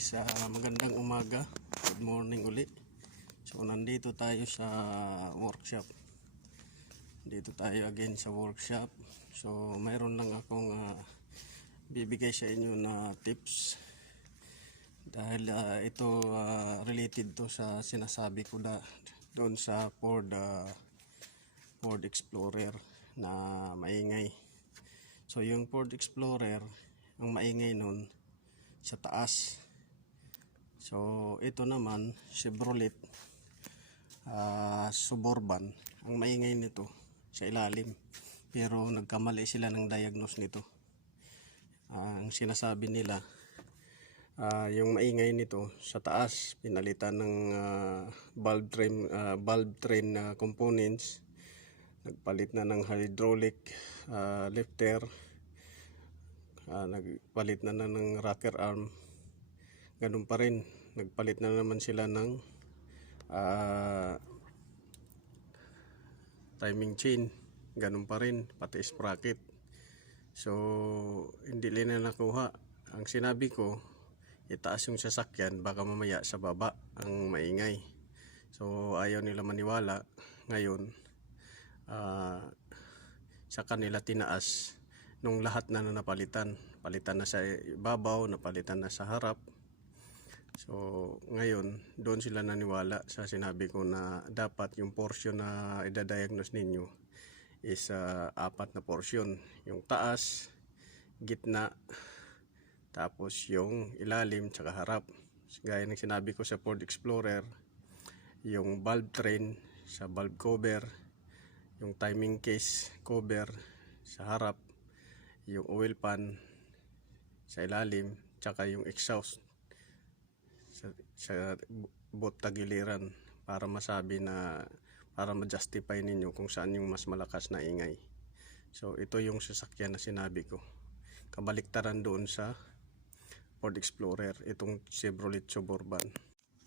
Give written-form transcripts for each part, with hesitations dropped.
guys, magandang umaga, good morning uli. So nandito tayo sa workshop. Dito tayo again sa workshop. So mayroon lang akong bibigay sa inyo na tips. Dahil ito related to sa sinasabi ko doon sa Ford Explorer na maingay. So yung Ford Explorer, ang maingay nun sa taas. So ito naman Chevrolet Suburban, ang maingay nito sa ilalim, pero nagkamali sila ng diagnose nito. Ang sinasabi nila, yung maingay nito sa taas pinalitan ng valve train components, nagpalit na ng hydraulic lifter, nagpalit na ng rocker arm, ganun pa rin. Nagpalit na naman sila ng timing chain, ganun pa rin, pati sprocket. So hindi nila nakuha. Ang sinabi ko, itaas yung sasakyan, baka mamaya sa baba ang maingay. So ayaw nila maniwala. Ngayon sa kanila tinaas nung lahat na napalitan na sa ibabaw, napalitan na sa harap. So ngayon doon sila naniwala sa sinabi ko na dapat yung portion na idadiagnose ninyo is 4 na portion, yung taas, gitna, tapos yung ilalim tsaka harap. Gaya ng sinabi ko sa Ford Explorer, yung valve train sa valve cover, yung timing case cover sa harap, yung oil pan sa ilalim, tsaka yung exhaust sa both tagiliran, para masabi na, para ma-justify ninyo kung saan yung mas malakas na ingay. So ito yung sasakyan na sinabi ko, kabaliktaran doon sa Ford Explorer, itong Chevrolet Suburban.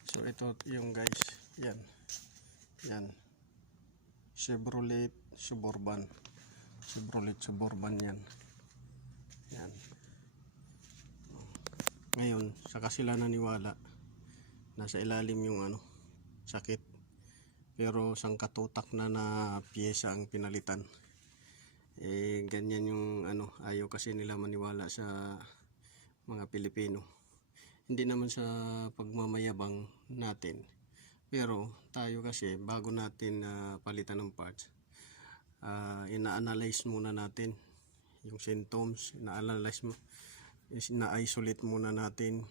So ito yung guys, yan Chevrolet Suburban yan. Ngayon saka sila naniwala nasa ilalim yung sakit, pero sangkatutak na piyesa ang pinalitan. Ganyan yung ayaw kasi nila maniwala sa mga Pilipino. Hindi naman sa pagmamayabang natin, pero tayo kasi bago natin palitan ng parts, ina-analyze muna natin yung symptoms, ina-isolate muna natin,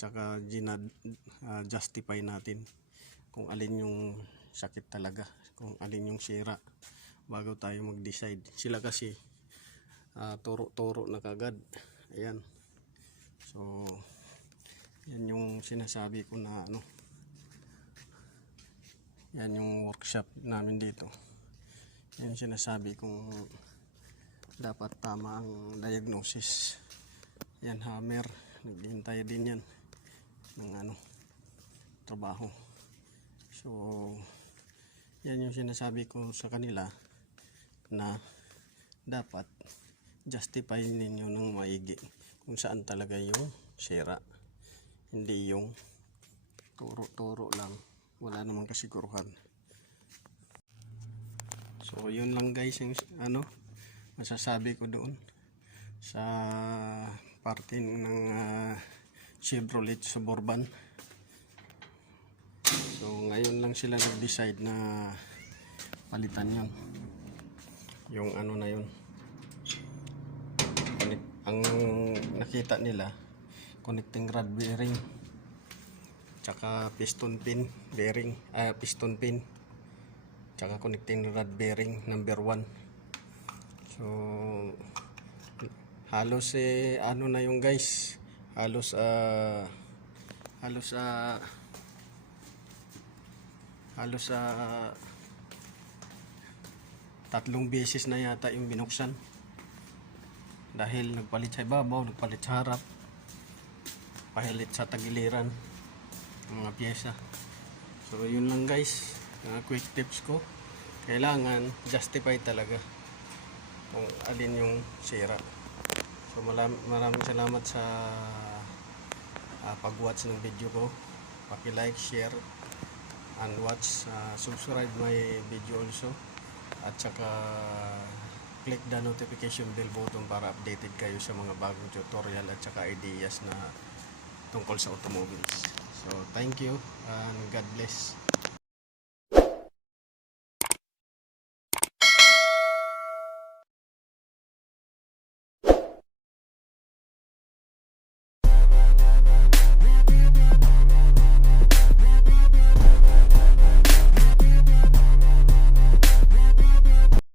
tsaka justify natin kung alin yung sakit talaga, kung alin yung sira, bago tayo mag-decide. Sila kasi turo na kagad. Ayan. So yan yung sinasabi ko na yan yung workshop namin dito. Yan sinasabi kong dapat tama ang diagnosis. Yan, hammer, naghihintay din yan ng trabaho. So yan yung sinasabi ko sa kanila, na dapat justify ninyo ng maigi kung saan talaga yung sira, hindi yung turo lang, wala namang kasiguruhan. So yun lang guys yung masasabi ko doon sa parte ng Chevrolet Suburban. So ngayon lang sila nag-decide na palitan yung na yun. Ang nakita nila, connecting rod bearing, tsaka piston pin bearing, piston pin, tsaka connecting rod bearing number 1. So halos na yung guys, halos tatlong beses na yata yung binuksan, dahil nagpalit sa ibabaw, nagpalit sa harap, pahilit sa tagiliran ng mga pyesa. So yun lang guys, quick tips ko. Kailangan justify talaga kung alin yung sira. So maraming salamat sa pag-watch ng video ko. Paki-like, share, and watch, subscribe my video also. At saka click the notification bell button para updated kayo sa mga bagong tutorial at saka ideas na tungkol sa automobiles. So thank you and God bless.